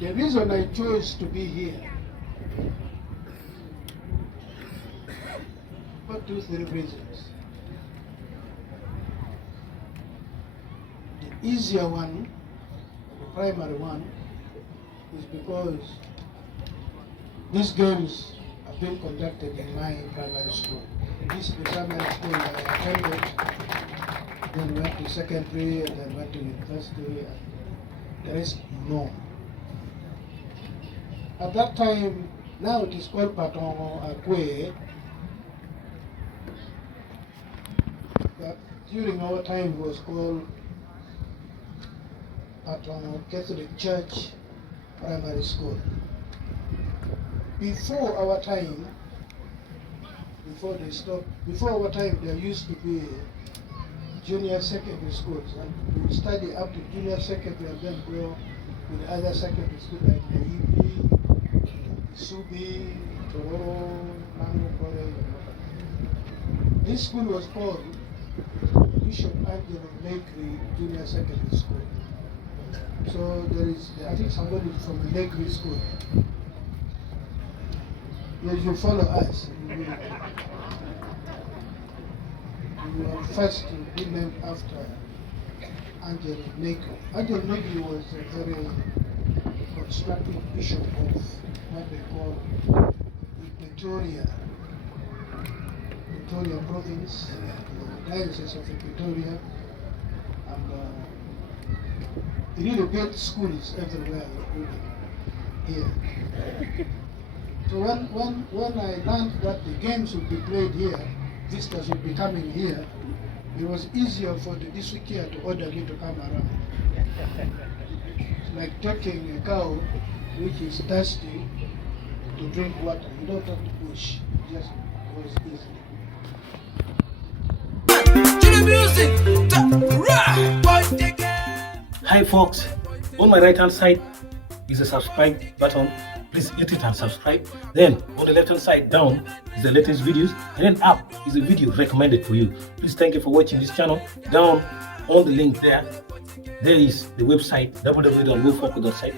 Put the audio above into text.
The reason I chose to be here, for 2-3 reasons. The easier one, the primary one, is because these games have been conducted in my primary school. This is the primary school I attended, then went to secondary, and then went to university, and the rest no. At that time, now it is called 𝕁𝕦𝕤𝕤𝕤, but during our time it was called Batoro Catholic Church Primary School. Before our time, there used to be junior secondary schools, and we would study up to junior secondary and then go with other secondary schools like 𝕁𝕦𝕤𝕤𝕤, Subi, Batoro, Banyankole. This school was called Bishop ℚ𝕚𝕚𝕚𝕚 Junior Secondary School. So there is, I think somebody from the Negri school. Yes, you follow us. You are first to be named after ℚ𝕚𝕚𝕚𝕚. ℚ𝕚𝕚𝕚𝕚 was a very constructive bishop of what they call Pretoria province, the diocese of Pretoria, and he really built schools everywhere, including here. So when I learned that the games would be played here, visitors would be coming here, it was easier for the district here to order me to come around. It's like taking a cow which is thirsty to drink water. You don't have to push, it just goes easily. Hi folks, on my right hand side is a subscribe button. Please hit it and subscribe. Then on the left hand side down is the latest videos, and then up is a video recommended for you. Please thank you for watching this channel. Down on the link there is the website www.lohfoco.site.